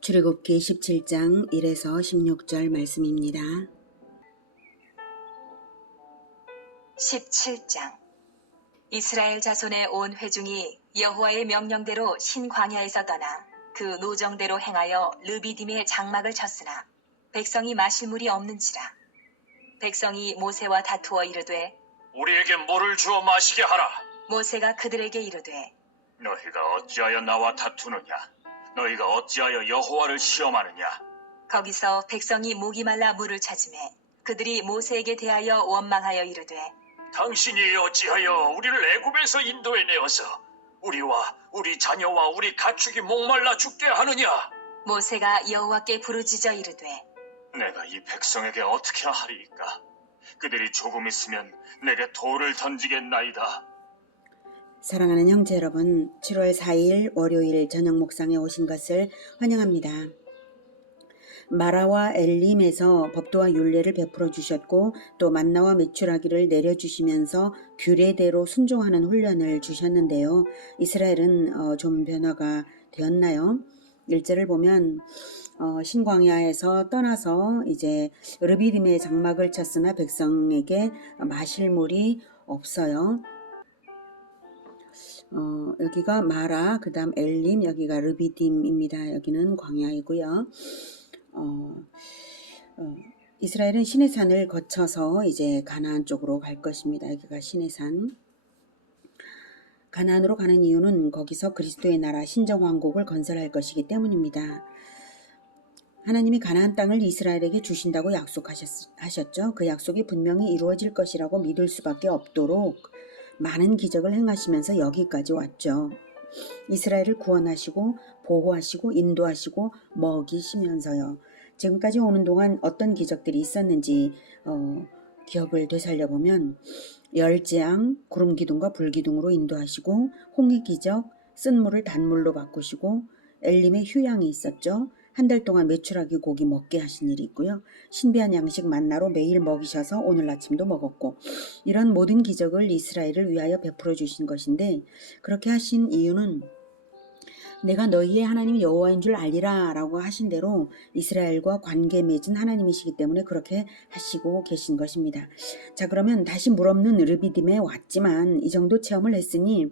출애굽기 17장 1에서 16절 말씀입니다. 17장 이스라엘 자손의 온 회중이 여호와의 명령대로 신광야에서 떠나 그 노정대로 행하여 르비딤의 장막을 쳤으나 백성이 마실 물이 없는지라. 백성이 모세와 다투어 이르되 우리에게 물을 주어 마시게 하라. 모세가 그들에게 이르되 너희가 어찌하여 나와 다투느냐? 너희가 어찌하여 여호와를 시험하느냐? 거기서 백성이 목이 말라 물을 찾으매 그들이 모세에게 대하여 원망하여 이르되 당신이 어찌하여 우리를 애굽에서 인도해 내어서 우리와 우리 자녀와 우리 가축이 목말라 죽게 하느냐? 모세가 여호와께 부르짖어 이르되 내가 이 백성에게 어떻게 하리이까? 그들이 조금 있으면 내게 돌을 던지겠나이다. 사랑하는 형제 여러분, 7월 4일 월요일 저녁 묵상에 오신 것을 환영합니다. 마라와 엘림에서 법도와 율례를 베풀어 주셨고 또 만나와 메추라기를 내려주시면서 규례대로 순종하는 훈련을 주셨는데요. 이스라엘은 좀 변화가 되었나요? 1절을 보면 신광야에서 떠나서 이제 르비딤의 장막을 쳤으나 백성에게 마실 물이 없어요. 여기가 마라, 그 다음 엘림, 여기가 르비딤입니다. 여기는 광야이고요. 이스라엘은 시내산을 거쳐서 이제 가나안 쪽으로 갈 것입니다. 여기가 시내산. 가나안으로 가는 이유는 거기서 그리스도의 나라 신정왕국을 건설할 것이기 때문입니다. 하나님이 가나안 땅을 이스라엘에게 주신다고 약속하셨죠. 그 약속이 분명히 이루어질 것이라고 믿을 수밖에 없도록 많은 기적을 행하시면서 여기까지 왔죠. 이스라엘을 구원하시고 보호하시고 인도하시고 먹이시면서요. 지금까지 오는 동안 어떤 기적들이 있었는지 기억을 되살려보면 열재앙, 구름기둥과 불기둥으로 인도하시고 홍해 기적, 쓴 물을 단물로 바꾸시고 엘림의 휴양이 있었죠. 한 달 동안 메추라기 고기 먹게 하신 일이 있고요. 신비한 양식 만나로 매일 먹이셔서 오늘 아침도 먹었고 이런 모든 기적을 이스라엘을 위하여 베풀어 주신 것인데 그렇게 하신 이유는 내가 너희의 하나님 여호와인 줄 알리라 라고 하신 대로 이스라엘과 관계 맺은 하나님이시기 때문에 그렇게 하시고 계신 것입니다. 자, 그러면 다시 물 없는 르비딤에 왔지만 이 정도 체험을 했으니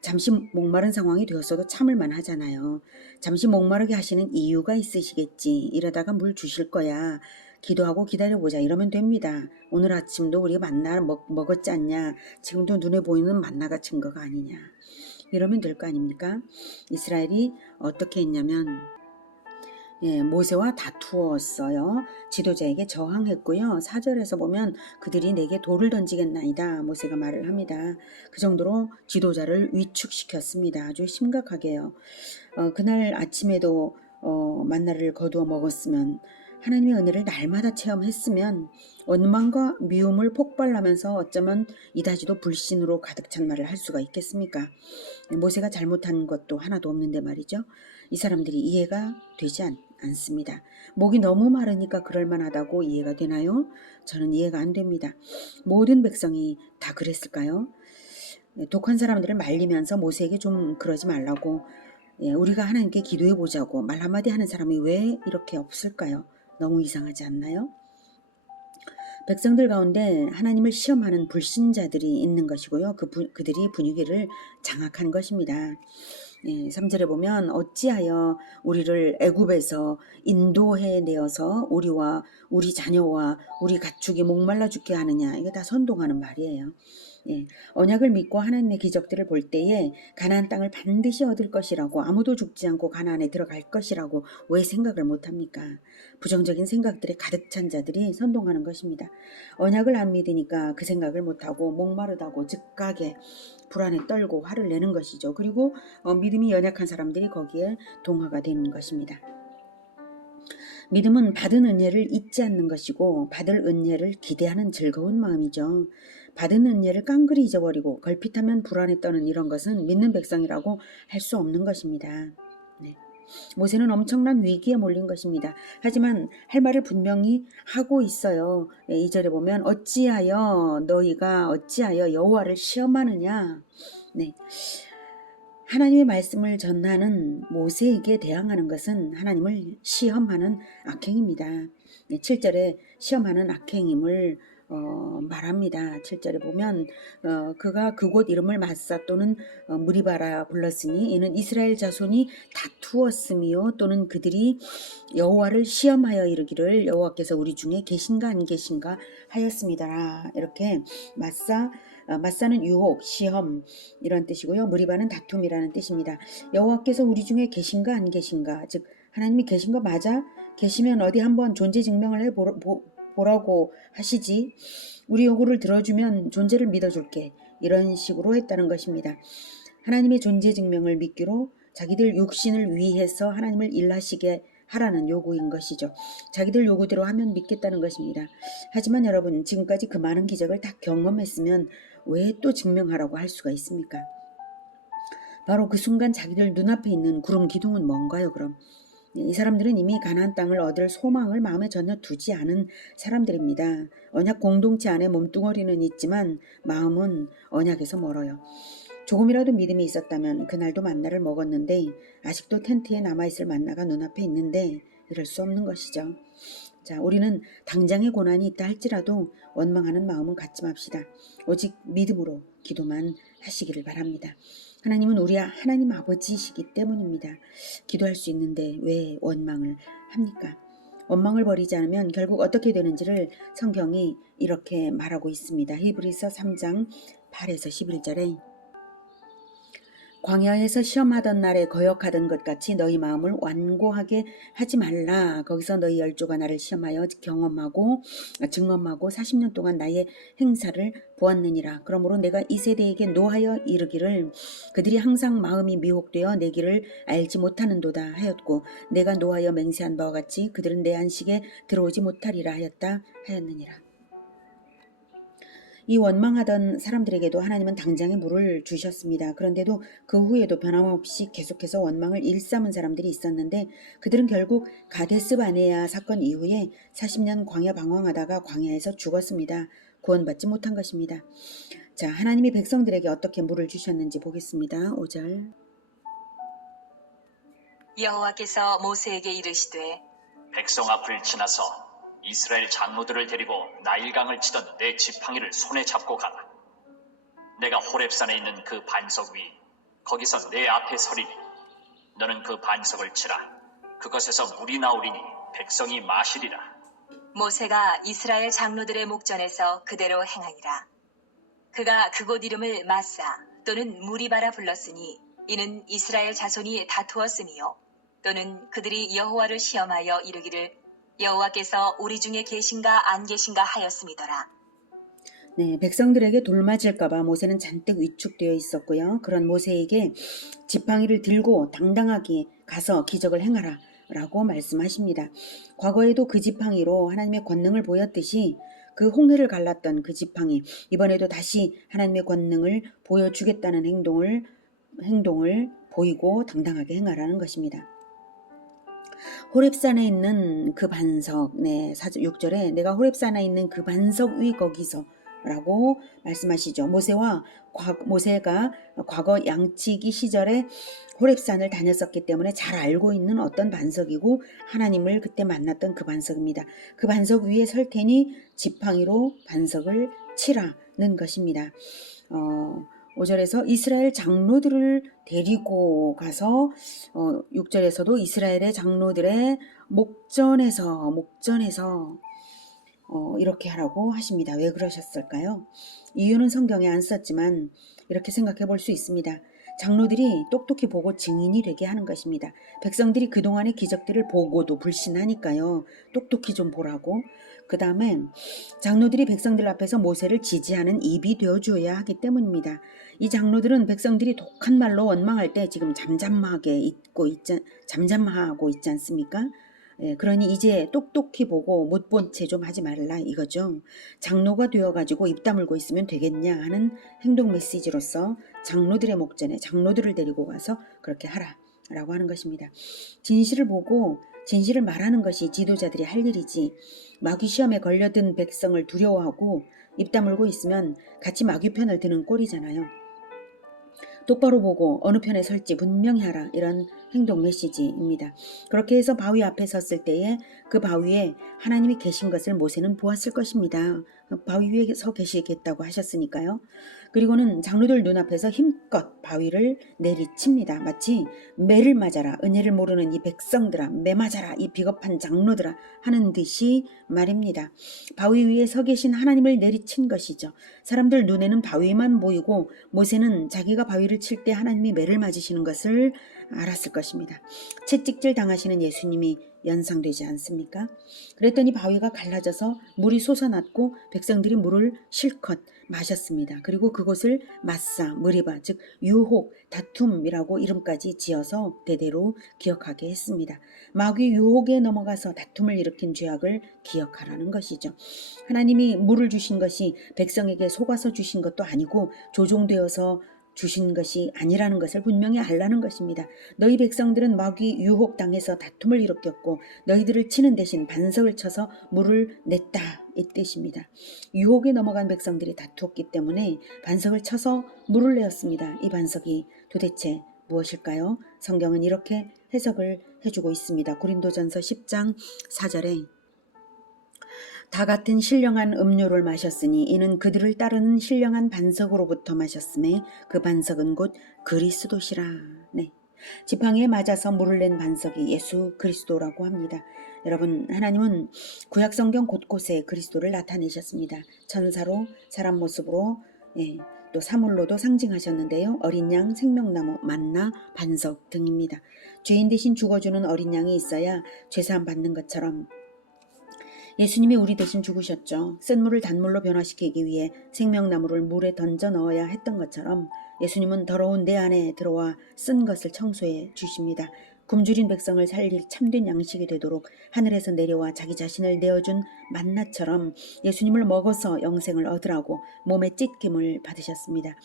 잠시 목마른 상황이 되었어도 참을만 하잖아요. 잠시 목마르게 하시는 이유가 있으시겠지. 이러다가 물 주실 거야. 기도하고 기다려보자. 이러면 됩니다. 오늘 아침도 우리가 만나 먹었지 않냐. 지금도 눈에 보이는 만나가 증거가 아니냐. 이러면 될 거 아닙니까? 이스라엘이 어떻게 했냐면 모세와 다투었어요. 지도자에게 저항했고요. 4절에서 보면 그들이 내게 돌을 던지겠나이다. 모세가 말을 합니다. 그 정도로 지도자를 위축시켰습니다. 아주 심각하게요. 그날 아침에도 만나를 거두어 먹었으면 하나님의 은혜를 날마다 체험했으면 원망과 미움을 폭발하면서 어쩌면 이다지도 불신으로 가득 찬 말을 할 수가 있겠습니까? 모세가 잘못한 것도 하나도 없는데 말이죠. 이 사람들이 이해가 되지 않습니다. 목이 너무 마르니까 그럴만하다고 이해가 되나요? 저는 이해가 안 됩니다. 모든 백성이 다 그랬을까요? 독한 사람들을 말리면서 모세에게 좀 그러지 말라고 우리가 하나님께 기도해 보자고 말 한마디 하는 사람이 왜 이렇게 없을까요? 너무 이상하지 않나요? 백성들 가운데 하나님을 시험하는 불신자들이 있는 것이고요. 그들이 분위기를 장악한 것입니다. 3절에 보면 어찌하여 우리를 애굽에서 인도해 내어서 우리와 우리 자녀와 우리 가축이 목말라 죽게 하느냐. 이게 다 선동하는 말이에요. 언약을 믿고 하나님의 기적들을 볼 때에 가나안 땅을 반드시 얻을 것이라고 아무도 죽지 않고 가나안에 들어갈 것이라고 왜 생각을 못합니까? 부정적인 생각들에 가득 찬 자들이 선동하는 것입니다. 언약을 안 믿으니까 그 생각을 못하고 목마르다고 즉각에 불안에 떨고 화를 내는 것이죠. 그리고 믿음이 연약한 사람들이 거기에 동화가 되는 것입니다. 믿음은 받은 은혜를 잊지 않는 것이고 받을 은혜를 기대하는 즐거운 마음이죠. 받은 은혜를 깡그리 잊어버리고 걸핏하면 불안에 떠는 이런 것은 믿는 백성이라고 할 수 없는 것입니다. 모세는 엄청난 위기에 몰린 것입니다. 하지만 할 말을 분명히 하고 있어요. 2절에 보면 어찌하여 너희가 어찌하여 여호와를 시험하느냐. 하나님의 말씀을 전하는 모세에게 대항하는 것은 하나님을 시험하는 악행입니다. 7절에 시험하는 악행임을 말합니다. 7절에 보면 그가 그곳 이름을 마사 또는 무리바라 불렀으니 이는 이스라엘 자손이 다투었으며 또는 그들이 여호와를 시험하여 이르기를 여호와께서 우리 중에 계신가 안 계신가 하였습니다. 이렇게 마사는 유혹, 시험 이런 뜻이고요. 무리바는 다툼이라는 뜻입니다. 여호와께서 우리 중에 계신가 안 계신가, 즉 하나님이 계신 거 맞아? 계시면 어디 한번 존재 증명을 해보라고 하시지. 우리 요구를 들어주면 존재를 믿어줄게. 이런 식으로 했다는 것입니다. 하나님의 존재 증명을 믿기로 자기들 육신을 위해서 하나님을 일하시게 하라는 요구인 것이죠. 자기들 요구대로 하면 믿겠다는 것입니다. 하지만 여러분, 지금까지 그 많은 기적을 다 경험했으면 왜 또 증명하라고 할 수가 있습니까? 바로 그 순간 자기들 눈앞에 있는 구름 기둥은 뭔가요, 그럼? 이 사람들은 이미 가나안 땅을 얻을 소망을 마음에 전혀 두지 않은 사람들입니다. 언약 공동체 안에 몸뚱어리는 있지만 마음은 언약에서 멀어요. 조금이라도 믿음이 있었다면 그날도 만나를 먹었는데 아직도 텐트에 남아있을 만나가 눈앞에 있는데 이럴 수 없는 것이죠. 자, 우리는 당장의 고난이 있다 할지라도 원망하는 마음은 갖지 맙시다. 오직 믿음으로 기도만 하시기를 바랍니다. 하나님은 우리 하나님 아버지이시기 때문입니다. 기도할 수 있는데 왜 원망을 합니까? 원망을 버리지 않으면 결국 어떻게 되는지를 성경이 이렇게 말하고 있습니다. 히브리서 3장 8에서 11절에 광야에서 시험하던 날에 거역하던 것 같이 너희 마음을 완고하게 하지 말라. 거기서 너희 열조가 나를 시험하여 증언하고 40년 동안 나의 행사를 보았느니라. 그러므로 내가 이 세대에게 노하여 이르기를 그들이 항상 마음이 미혹되어 내 길을 알지 못하는도다 하였고 내가 노하여 맹세한 바와 같이 그들은 내 안식에 들어오지 못하리라 하였느니라. 이 원망하던 사람들에게도 하나님은 당장의 물을 주셨습니다. 그런데도 그 후에도 변함없이 계속해서 원망을 일삼은 사람들이 있었는데 그들은 결국 가데스 바네아 사건 이후에 40년 광야 방황하다가 광야에서 죽었습니다. 구원받지 못한 것입니다. 자, 하나님이 백성들에게 어떻게 물을 주셨는지 보겠습니다. 5절. 여호와께서 모세에게 이르시되 백성 앞을 지나서 이스라엘 장로들을 데리고 나일강을 치던 내 지팡이를 손에 잡고 가라. 내가 호렙산에 있는 그 반석 위 거기서 내 앞에 서리니 너는 그 반석을 치라. 그것에서 물이 나오리니 백성이 마시리라. 모세가 이스라엘 장로들의 목전에서 그대로 행하니라. 그가 그곳 이름을 마사 또는 무리바라 불렀으니 이는 이스라엘 자손이 다투었으며 또는 그들이 여호와를 시험하여 이르기를 여호와께서 우리 중에 계신가 안 계신가 하였음이더라. 네, 백성들에게 돌맞을까봐 모세는 잔뜩 위축되어 있었고요. 그런 모세에게 지팡이를 들고 당당하게 가서 기적을 행하라 라고 말씀하십니다. 과거에도 그 지팡이로 하나님의 권능을 보였듯이 그 홍해를 갈랐던 그 지팡이, 이번에도 다시 하나님의 권능을 보여주겠다는 행동을 보이고 당당하게 행하라는 것입니다. 호렙산에 있는 그 반석, 6절에 내가 호렙산에 있는 그 반석 위 거기서 라고 말씀하시죠. 모세가 과거 양치기 시절에 호렙산을 다녔었기 때문에 잘 알고 있는 어떤 반석이고 하나님을 그때 만났던 그 반석입니다. 그 반석 위에 설 테니 지팡이로 반석을 치라는 것입니다. 5절에서 이스라엘 장로들을 데리고 가서 6절에서도 이스라엘의 장로들의 목전에서 이렇게 하라고 하십니다. 왜 그러셨을까요? 이유는 성경에 안 썼지만 이렇게 생각해 볼 수 있습니다. 장로들이 똑똑히 보고 증인이 되게 하는 것입니다. 백성들이 그동안의 기적들을 보고도 불신하니까요. 똑똑히 좀 보라고. 그 다음에 장로들이 백성들 앞에서 모세를 지지하는 입이 되어줘야 하기 때문입니다. 이 장로들은 백성들이 독한 말로 원망할 때 지금 잠잠하고 있지 않습니까? 그러니 이제 똑똑히 보고 못 본 채 좀 하지 말라 이거죠. 장로가 되어가지고 입 다물고 있으면 되겠냐 하는 행동 메시지로서 장로들의 목전에 장로들을 데리고 가서 그렇게 하라 라고 하는 것입니다. 진실을 보고 진실을 말하는 것이 지도자들이 할 일이지 마귀 시험에 걸려든 백성을 두려워하고 입 다물고 있으면 같이 마귀 편을 드는 꼴이잖아요. 똑바로 보고 어느 편에 설지 분명히 하라. 이런 행동 메시지입니다. 그렇게 해서 바위 앞에 섰을 때에 그 바위에 하나님이 계신 것을 모세는 보았을 것입니다. 바위 위에 서 계시겠다고 하셨으니까요. 그리고는 장로들 눈앞에서 힘껏 바위를 내리칩니다. 마치 매를 맞아라, 은혜를 모르는 이 백성들아, 매 맞아라, 이 비겁한 장로들아 하는 듯이 말입니다. 바위 위에 서 계신 하나님을 내리친 것이죠. 사람들 눈에는 바위만 보이고 모세는 자기가 바위를 칠 때 하나님이 매를 맞으시는 것을 알았을 것입니다. 채찍질 당하시는 예수님이 연상되지 않습니까? 그랬더니 바위가 갈라져서 물이 솟아났고 백성들이 물을 실컷 마셨습니다. 그리고 그곳을 마사, 무리바, 즉 유혹, 다툼이라고 이름까지 지어서 대대로 기억하게 했습니다. 마귀 유혹에 넘어가서 다툼을 일으킨 죄악을 기억하라는 것이죠. 하나님이 물을 주신 것이 백성에게 속아서 주신 것도 아니고 조종되어서 주신 것이 아니라는 것을 분명히 알라는 것입니다. 너희 백성들은 마귀 유혹당해서 다툼을 일으켰고 너희들을 치는 대신 반석을 쳐서 물을 냈다 이 뜻입니다. 유혹에 넘어간 백성들이 다투었기 때문에 반석을 쳐서 물을 내었습니다. 이 반석이 도대체 무엇일까요? 성경은 이렇게 해석을 해주고 있습니다. 고린도전서 10장 4절에 다 같은 신령한 음료를 마셨으니 이는 그들을 따르는 신령한 반석으로부터 마셨음에 그 반석은 곧 그리스도시라. 네. 지팡이에 맞아서 물을 낸 반석이 예수 그리스도라고 합니다. 여러분, 하나님은 구약 성경 곳곳에 그리스도를 나타내셨습니다. 천사로, 사람 모습으로, 또 사물로도 상징하셨는데요. 어린 양, 생명나무, 만나, 반석 등입니다. 죄인 대신 죽어주는 어린 양이 있어야 죄사함 받는 것처럼 예수님이 우리 대신 죽으셨죠. 쓴 물을 단물로 변화시키기 위해 생명나무를 물에 던져 넣어야 했던 것처럼 예수님은 더러운 내 안에 들어와 쓴 것을 청소해 주십니다. 굶주린 백성을 살릴 참된 양식이 되도록 하늘에서 내려와 자기 자신을 내어준 만나처럼 예수님을 먹어서 영생을 얻으라고 몸의 찢김을 받으셨습니다.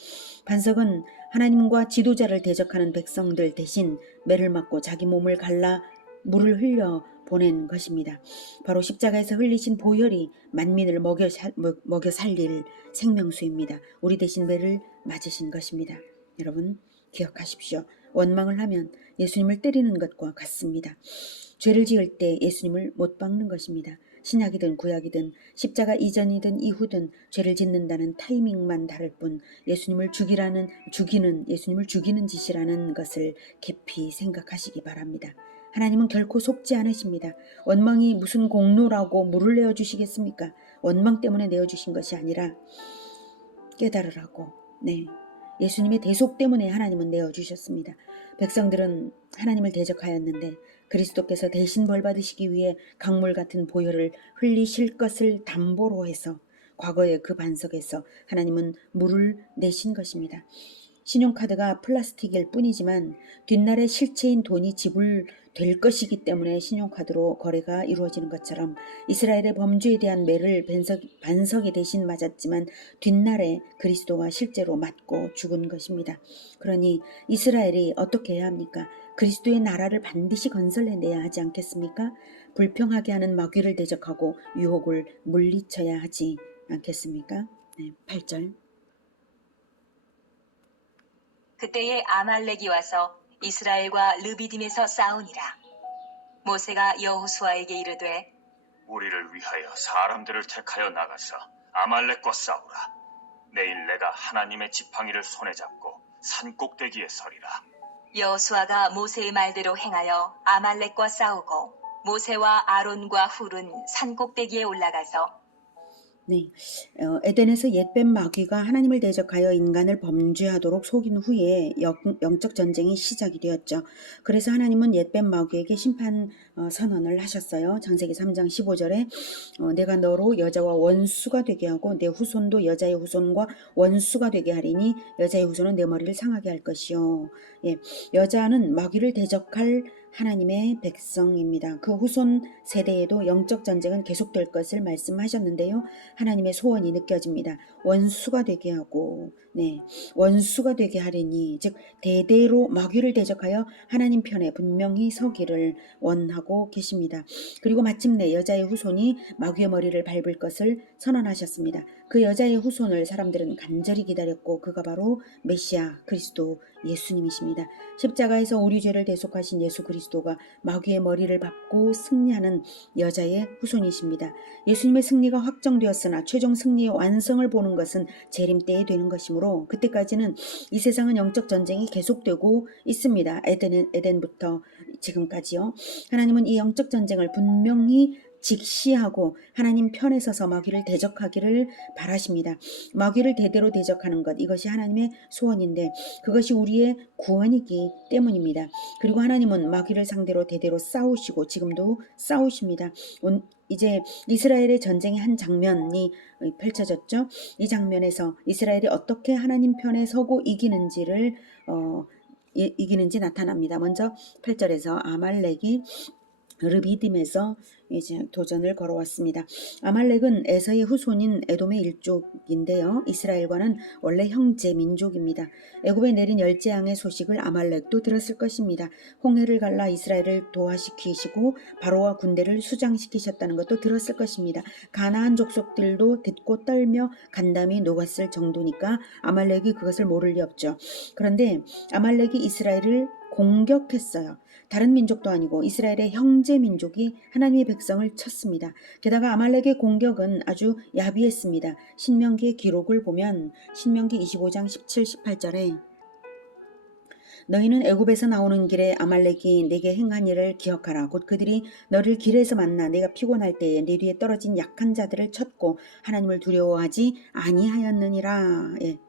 반석은 하나님과 지도자를 대적하는 백성들 대신 매를 맞고 자기 몸을 갈라 물을 흘려 보낸 것입니다. 바로 십자가에서 흘리신 보혈이 만민을 먹여 살릴 생명수입니다. 우리 대신 매를 맞으신 것입니다. 여러분 기억하십시오. 원망을 하면 예수님을 때리는 것과 같습니다. 죄를 지을 때 예수님을 못 박는 것입니다. 신약이든 구약이든 십자가 이전이든 이후든 죄를 짓는다는 타이밍만 다를 뿐 예수님을 예수님을 죽이는 짓이라는 것을 깊이 생각하시기 바랍니다. 하나님은 결코 속지 않으십니다. 원망이 무슨 공로라고 물을 내어주시겠습니까? 원망 때문에 내어주신 것이 아니라 깨달으라고. 예수님의 대속 때문에 하나님은 내어주셨습니다. 백성들은 하나님을 대적하였는데 그리스도께서 대신 벌받으시기 위해 강물 같은 보혈을 흘리실 것을 담보로 해서 과거의 그 반석에서 하나님은 물을 내신 것입니다. 신용카드가 플라스틱일 뿐이지만 뒷날에 실체인 돈이 지불될 것이기 때문에 신용카드로 거래가 이루어지는 것처럼 이스라엘의 범죄에 대한 매를 반석이 대신 맞았지만 뒷날에 그리스도가 실제로 맞고 죽은 것입니다. 그러니 이스라엘이 어떻게 해야 합니까? 그리스도의 나라를 반드시 건설해내야 하지 않겠습니까? 불평하게 하는 마귀를 대적하고 유혹을 물리쳐야 하지 않겠습니까? 8절. 그때에 아말렉이 와서 이스라엘과 르비딤에서 싸우니라. 모세가 여호수아에게 이르되 우리를 위하여 사람들을 택하여 나가서 아말렉과 싸우라. 내일 내가 하나님의 지팡이를 손에 잡고 산 꼭대기에 서리라. 여호수아가 모세의 말대로 행하여 아말렉과 싸우고 모세와 아론과 훌은 산 꼭대기에 올라가서 에덴에서 옛뱀 마귀가 하나님을 대적하여 인간을 범죄하도록 속인 후에 영적 전쟁이 시작이 되었죠. 그래서 하나님은 옛뱀 마귀에게 심판 선언을 하셨어요. 창세기 3장 15절에 내가 너로 여자와 원수가 되게 하고 내 후손도 여자의 후손과 원수가 되게 하리니 여자의 후손은 내 머리를 상하게 할 것이요. 여자는 마귀를 대적할 하나님의 백성입니다. 그 후손 세대에도 영적 전쟁은 계속될 것을 말씀하셨는데요. 하나님의 소원이 느껴집니다. 원수가 되게 하고 네, 원수가 되게 하리니, 즉 대대로 마귀를 대적하여 하나님 편에 분명히 서기를 원하고 계십니다. 그리고 마침내 여자의 후손이 마귀의 머리를 밟을 것을 선언하셨습니다. 그 여자의 후손을 사람들은 간절히 기다렸고 그가 바로 메시아 그리스도 예수님이십니다. 십자가에서 우리 죄를 대속하신 예수 그리스도가 마귀의 머리를 밟고 승리하는 여자의 후손이십니다. 예수님의 승리가 확정되었으나 최종 승리의 완성을 보는 것은 재림 때에 되는 것이므로 그때까지는 이 세상은 영적 전쟁이 계속되고 있습니다. 에덴부터 지금까지요. 하나님은 이 영적 전쟁을 분명히 직시하고 하나님 편에 서서 마귀를 대적하기를 바라십니다. 마귀를 대대로 대적하는 것, 이것이 하나님의 소원인데 그것이 우리의 구원이기 때문입니다. 그리고 하나님은 마귀를 상대로 대대로 싸우시고 지금도 싸우십니다. 이제 이스라엘의 전쟁의 한 장면이 펼쳐졌죠. 이 장면에서 이스라엘이 어떻게 하나님 편에 서고 이기는지 나타납니다. 먼저 8절에서 아말렉이 르비딤에서 이제 도전을 걸어왔습니다. 아말렉은 에서의 후손인 에돔의 일족인데요. 이스라엘과는 원래 형제 민족입니다. 애굽에 내린 열재앙의 소식을 아말렉도 들었을 것입니다. 홍해를 갈라 이스라엘을 도하시키시고 바로와 군대를 수장시키셨다는 것도 들었을 것입니다. 가나안 족속들도 듣고 떨며 간담이 녹았을 정도니까 아말렉이 그것을 모를 리 없죠. 그런데 아말렉이 이스라엘을 공격했어요. 다른 민족도 아니고 이스라엘의 형제 민족이 하나님의 백성을 쳤습니다. 게다가 아말렉의 공격은 아주 야비했습니다. 신명기의 기록을 보면 신명기 25장 17, 18절에 너희는 애굽에서 나오는 길에 아말렉이 내게 행한 일을 기억하라. 곧 그들이 너를 길에서 만나 내가 피곤할 때에 내 뒤에 떨어진 약한 자들을 쳤고 하나님을 두려워하지 아니하였느니라. 예.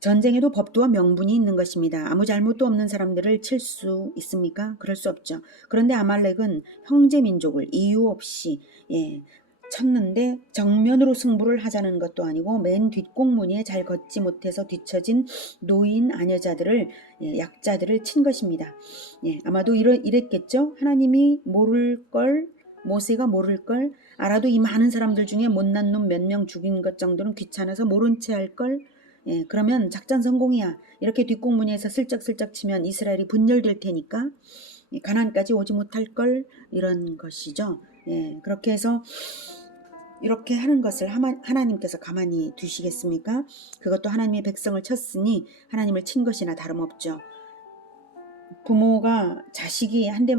전쟁에도 법도와 명분이 있는 것입니다. 아무 잘못도 없는 사람들을 칠 수 있습니까? 그럴 수 없죠. 그런데 아말렉은 형제 민족을 이유 없이 쳤는데 정면으로 승부를 하자는 것도 아니고 맨 뒷공무니에 잘 걷지 못해서 뒤처진 노인 아녀자들을 약자들을 친 것입니다. 아마도 이랬겠죠. 하나님이 모를 걸, 모세가 모를 걸, 알아도 이 많은 사람들 중에 못난 놈 몇 명 죽인 것 정도는 귀찮아서 모른 채 할 걸. 그러면 작전 성공이야. 이렇게 뒷공무니에서 슬쩍슬쩍 치면 이스라엘이 분열될 테니까 가나안까지 오지 못할 걸, 이런 것이죠. 그렇게 해서 이렇게 하는 것을 하나님께서 가만히 두시겠습니까? 그것도 하나님의 백성을 쳤으니 하나님을 친 것이나 다름없죠. 부모가 자식이 한 대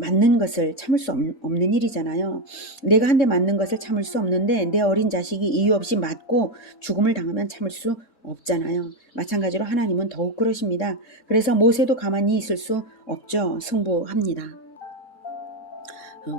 맞는 것을 참을 수 없는 일이잖아요. 내가 한 대 맞는 것을 참을 수 없는데 내 어린 자식이 이유 없이 맞고 죽음을 당하면 참을 수 없잖아요. 마찬가지로 하나님은 더욱 그러십니다. 그래서 모세도 가만히 있을 수 없죠. 승부합니다.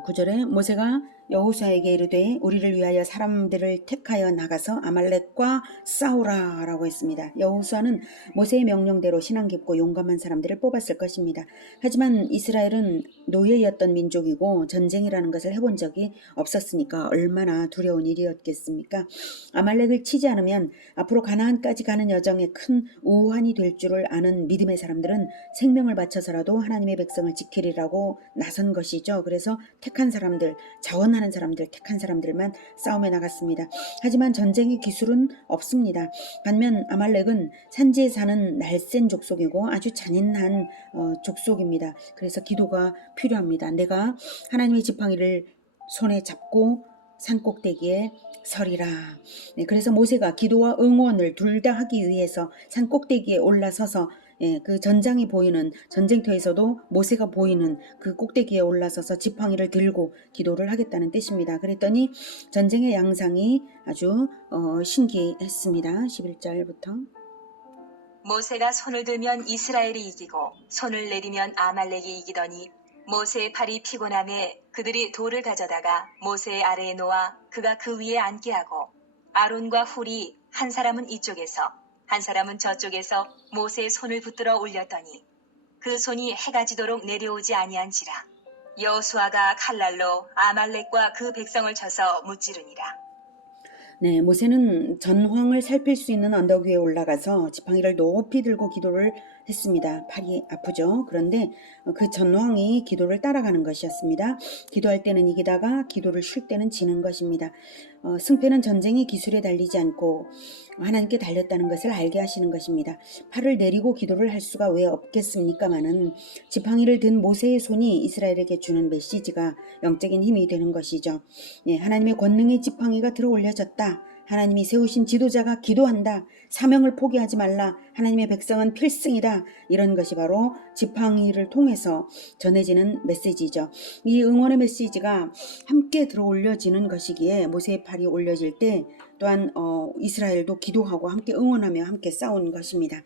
9절에 모세가 여호수아에게 이르되 우리를 위하여 사람들을 택하여 나가서 아말렉과 싸우라 라고 했습니다. 여호수아는 모세의 명령대로 신앙 깊고 용감한 사람들을 뽑았을 것입니다. 하지만 이스라엘은 노예였던 민족이고 전쟁이라는 것을 해본 적이 없었으니까 얼마나 두려운 일이었겠습니까? 아말렉을 치지 않으면 앞으로 가나안까지 가는 여정에 큰 우환이 될 줄을 아는 믿음의 사람들은 생명을 바쳐서라도 하나님의 백성을 지키리라고 나선 것이죠. 그래서 택한 사람들, 자원하는 사람들, 택한 사람들만 싸움에 나갔습니다. 하지만 전쟁의 기술은 없습니다. 반면 아말렉은 산지에 사는 날쌘 족속이고 아주 잔인한 족속입니다. 그래서 기도가 필요합니다. 내가 하나님의 지팡이를 손에 잡고 산꼭대기에 서리라. 그래서 모세가 기도와 응원을 둘 다 하기 위해서 산꼭대기에 올라서서 그 전장이 보이는, 전쟁터에서도 모세가 보이는 그 꼭대기에 올라서서 지팡이를 들고 기도를 하겠다는 뜻입니다. 그랬더니 전쟁의 양상이 아주 신기했습니다. 11절부터 모세가 손을 들면 이스라엘이 이기고 손을 내리면 아말렉이 이기더니 모세의 팔이 피곤함에 그들이 돌을 가져다가 모세의 아래에 놓아 그가 그 위에 앉게 하고 아론과 훌이 한 사람은 이쪽에서 한 사람은 저쪽에서 모세의 손을 붙들어 올렸더니 그 손이 해가 지도록 내려오지 아니한지라. 여호수아가 칼날로 아말렉과 그 백성을 쳐서 무찌르니라. 모세는 전황을 살필 수 있는 언덕 위에 올라가서 지팡이를 높이 들고 기도를 했습니다. 팔이 아프죠. 그런데 그 전황이 기도를 따라가는 것이었습니다. 기도할 때는 이기다가 기도를 쉴 때는 지는 것입니다. 승패는 전쟁의 기술에 달리지 않고 하나님께 달렸다는 것을 알게 하시는 것입니다. 팔을 내리고 기도를 할 수가 왜 없겠습니까마는 지팡이를 든 모세의 손이 이스라엘에게 주는 메시지가 영적인 힘이 되는 것이죠. 예, 하나님의 권능의 지팡이가 들어 올려졌다. 하나님이 세우신 지도자가 기도한다. 사명을 포기하지 말라. 하나님의 백성은 필승이다. 이런 것이 바로 지팡이를 통해서 전해지는 메시지죠. 이 응원의 메시지가 함께 들어 올려지는 것이기에 모세의 팔이 올려질 때 또한 이스라엘도 기도하고 함께 응원하며 함께 싸운 것입니다.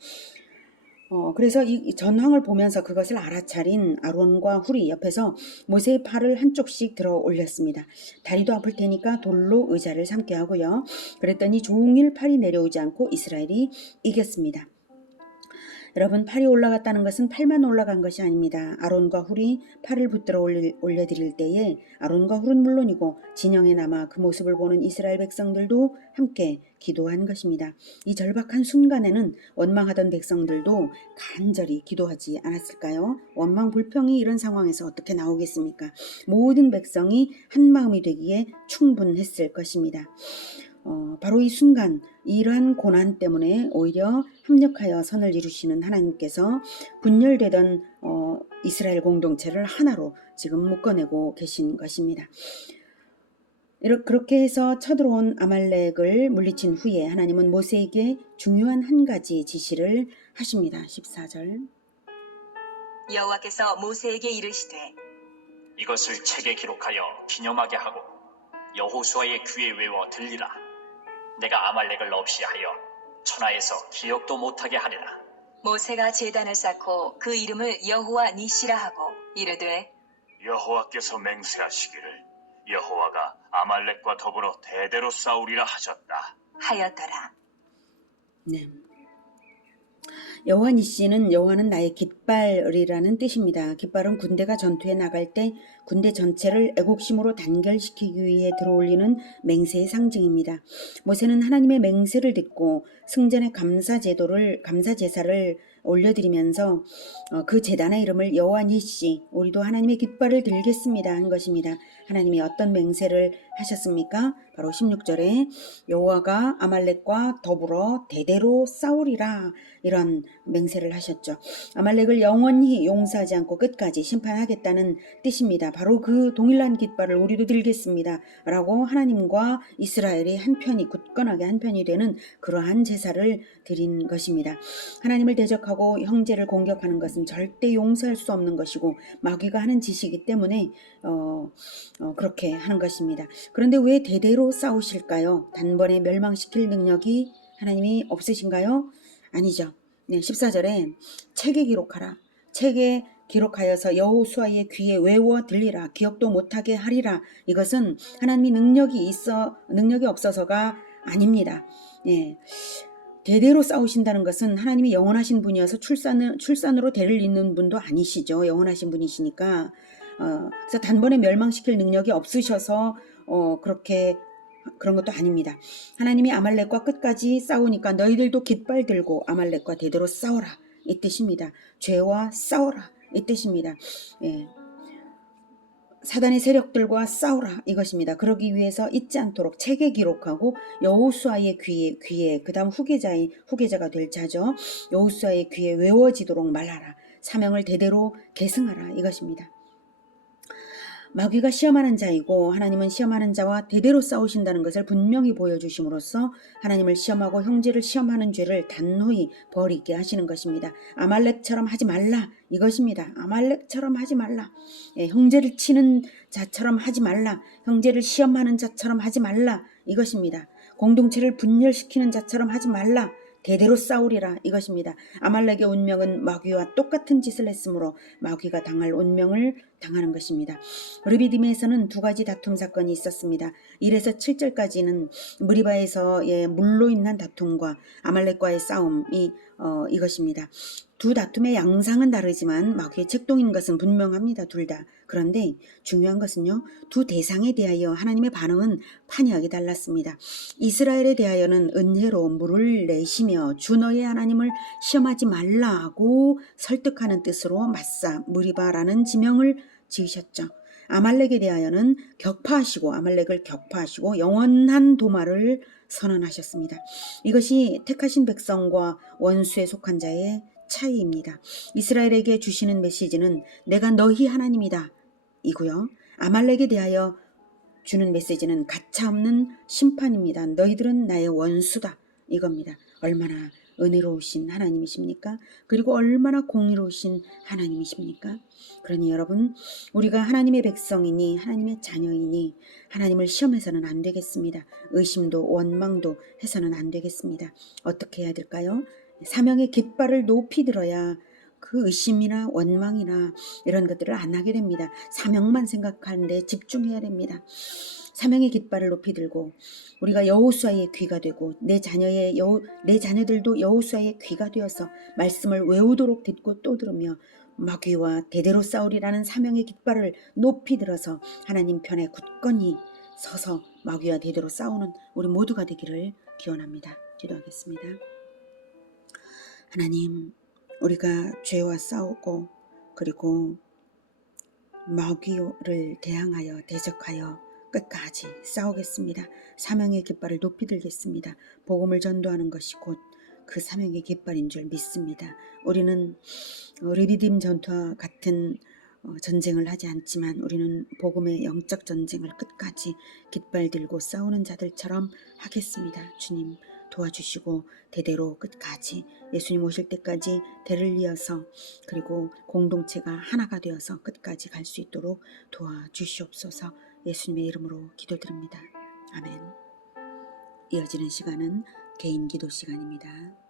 그래서 이 전황을 보면서 그것을 알아차린 아론과 훌이 옆에서 모세의 팔을 한쪽씩 들어 올렸습니다. 다리도 아플 테니까 돌로 의자를 삼게 하고요. 그랬더니 종일 팔이 내려오지 않고 이스라엘이 이겼습니다. 여러분, 팔이 올라갔다는 것은 팔만 올라간 것이 아닙니다. 아론과 훌이 팔을 붙들어 올려드릴 때에 아론과 훌은 물론이고 진영에 남아 그 모습을 보는 이스라엘 백성들도 함께 기도한 것입니다. 이 절박한 순간에는 원망하던 백성들도 간절히 기도하지 않았을까요? 원망 불평이 이런 상황에서 어떻게 나오겠습니까? 모든 백성이 한 마음이 되기에 충분했을 것입니다. 바로 이 순간 이러한 고난 때문에 오히려 합력하여 선을 이루시는 하나님께서 분열되던 이스라엘 공동체를 하나로 지금 묶어내고 계신 것입니다. 그렇게 해서 쳐들어온 아말렉을 물리친 후에 하나님은 모세에게 중요한 한 가지 지시를 하십니다. 14절. 여호와께서 모세에게 이르시되 이것을 책에 기록하여 기념하게 하고 여호수아의 귀에 외워 들리라. 내가 아말렉을 없이 하여 천하에서 기억도 못하게 하리라. 모세가 제단을 쌓고 그 이름을 여호와 니시라 하고 이르되 여호와께서 맹세하시기를 여호와가 아말렉과 더불어 대대로 싸우리라 하셨다 하였더라. 네. 여호와 니시는 여호와는 나의 깃발이라는 뜻입니다. 깃발은 군대가 전투에 나갈 때 군대 전체를 애국심으로 단결시키기 위해 들어올리는 맹세의 상징입니다. 모세는 하나님의 맹세를 듣고 승전의 감사 제사를 올려드리면서 그 제단의 이름을 여호와 니시, 우리도 하나님의 깃발을 들겠습니다 한 것입니다. 하나님이 어떤 맹세를 하셨습니까? 바로 16절에 여호와가 아말렉과 더불어 대대로 싸우리라, 이런 맹세를 하셨죠. 아말렉을 영원히 용서하지 않고 끝까지 심판하겠다는 뜻입니다. 바로 그 동일한 깃발을 우리도 들겠습니다 라고 하나님과 이스라엘이 한편이, 굳건하게 한편이 되는 그러한 제사를 드린 것입니다. 하나님을 대적하고 형제를 공격하는 것은 절대 용서할 수 없는 것이고 마귀가 하는 짓이기 때문에 그렇게 하는 것입니다. 그런데 왜 대대로 싸우실까요? 단번에 멸망시킬 능력이 하나님이 없으신가요? 아니죠. 네, 14절에 책에 기록하라. 책에 기록하여서 여호수아의 귀에 외워 들리라. 기억도 못하게 하리라. 이것은 하나님이 능력이 없어서가 아닙니다. 예. 대대로 싸우신다는 것은 하나님이 영원하신 분이어서 출산으로 대를 잇는 분도 아니시죠. 영원하신 분이시니까. 그래서 단번에 멸망시킬 능력이 없으셔서 그렇게 그런 것도 아닙니다. 하나님이 아말렉과 끝까지 싸우니까 너희들도 깃발 들고 아말렉과 대대로 싸워라, 이 뜻입니다. 죄와 싸워라, 이 뜻입니다. 예. 사단의 세력들과 싸우라, 이것입니다. 그러기 위해서 잊지 않도록 책에 기록하고 여호수아의 귀에 그 다음 후계자가 될 자죠. 여호수아의 귀에 외워지도록 말하라. 사명을 대대로 계승하라, 이것입니다. 마귀가 시험하는 자이고 하나님은 시험하는 자와 대대로 싸우신다는 것을 분명히 보여주심으로써 하나님을 시험하고 형제를 시험하는 죄를 단호히 버리게 하시는 것입니다. 아말렉처럼 하지 말라, 이것입니다. 아말렉처럼 하지 말라. 예, 형제를 치는 자처럼 하지 말라. 형제를 시험하는 자처럼 하지 말라, 이것입니다. 공동체를 분열시키는 자처럼 하지 말라. 대대로 싸우리라, 이것입니다. 아말렉의 운명은 마귀와 똑같은 짓을 했으므로 마귀가 당할 운명을 당하는 것입니다. 르비딤에서는 두 가지 다툼 사건이 있었습니다. 1에서 7절까지는 무리바에서 물로 인한 다툼과 아말렉과의 싸움이 이것입니다. 두 다툼의 양상은 다르지만 마귀의 책동인 것은 분명합니다. 둘 다. 그런데 중요한 것은요, 두 대상에 대하여 하나님의 반응은 판이하게 달랐습니다. 이스라엘에 대하여는 은혜로 물을 내시며 주 너의 하나님을 시험하지 말라고 설득하는 뜻으로 마사 무리바라는 지명을 지으셨죠. 아말렉에 대하여는 아말렉을 격파하시고 영원한 도말을 선언하셨습니다. 이것이 택하신 백성과 원수에 속한 자의 차이입니다. 이스라엘에게 주시는 메시지는 내가 너희 하나님이다 이고요. 아말렉에 대하여 주는 메시지는 가차없는 심판입니다. 너희들은 나의 원수다 이겁니다. 얼마나 은혜로우신 하나님이십니까? 그리고 얼마나 공의로우신 하나님이십니까? 그러니 여러분, 우리가 하나님의 백성이니 하나님의 자녀이니 하나님을 시험해서는 안 되겠습니다. 의심도 원망도 해서는 안 되겠습니다. 어떻게 해야 될까요? 사명의 깃발을 높이 들어야 그 의심이나 원망이나 이런 것들을 안 하게 됩니다. 사명만 생각하는데 집중해야 됩니다. 사명의 깃발을 높이 들고 우리가 여호수아의 귀가 되고 내 자녀들도 여호수아의 귀가 되어서 말씀을 외우도록 듣고 또 들으며 마귀와 대대로 싸우리라는 사명의 깃발을 높이 들어서 하나님 편에 굳건히 서서 마귀와 대대로 싸우는 우리 모두가 되기를 기원합니다. 기도하겠습니다. 하나님, 우리가 죄와 싸우고 그리고 마귀를 대항하여 대적하여 끝까지 싸우겠습니다. 사명의 깃발을 높이 들겠습니다. 복음을 전도하는 것이 곧 그 사명의 깃발인 줄 믿습니다. 우리는 르비딤 전투와 같은 전쟁을 하지 않지만 우리는 복음의 영적 전쟁을 끝까지 깃발 들고 싸우는 자들처럼 하겠습니다. 주님 도와주시고 대대로 끝까지 예수님 오실 때까지 대를 이어서 그리고 공동체가 하나가 되어서 끝까지 갈 수 있도록 도와주시옵소서. 예수님의 이름으로 기도드립니다. 아멘. 이어지는 시간은 개인 기도 시간입니다.